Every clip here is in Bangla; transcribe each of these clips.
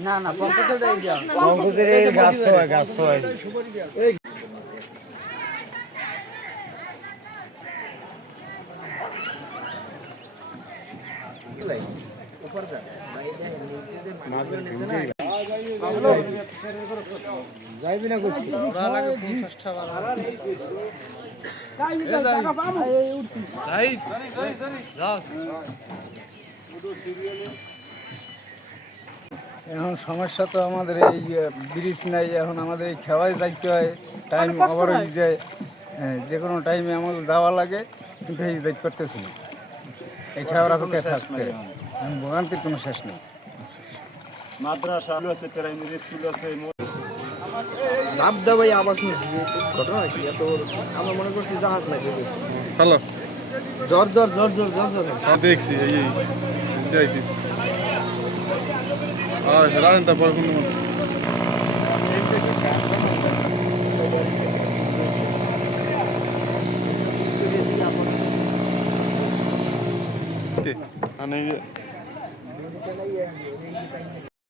না না গাছ তো হয় গাছ তো হয় যাইবি না কুচকি এখন সমস্যা তো আমাদের এই ব্রিজ নাই এখন আমাদের এই খেওয়ায় যাইতে হয় টাইম ওভার হয়ে। যায় যে কোনো টাইমে আমাদের যাওয়া লাগে কিন্তু এই যাইতে পারতেছি না। এই খেওয়ার অপেক্ষায় থাকতে। এখন ভোগান্তির কোনো শেষ নেই। মাদ্রাসা আছে প্রাইমারি স্কুল আছে লাভ দাবাই আবার শুনেছি ঘটনা কি? এত আমরা মনে করছি জাহাজ নাকি হ্যালো। জ্বর জ্বর জ্বর জ্বর জ্বর জ্বর। হ্যাঁ দেখছি এই এই যাইতিস আর রাখেন তারপর কোনো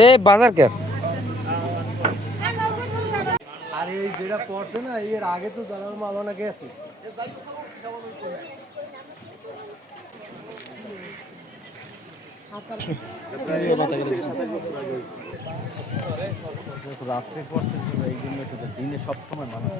এ বাজার কে? আর এই যেটা পড়ছে না এর আগে তো জানার মালানা গেছে রাত্রে জন্য দিনে সব সময় মানুষ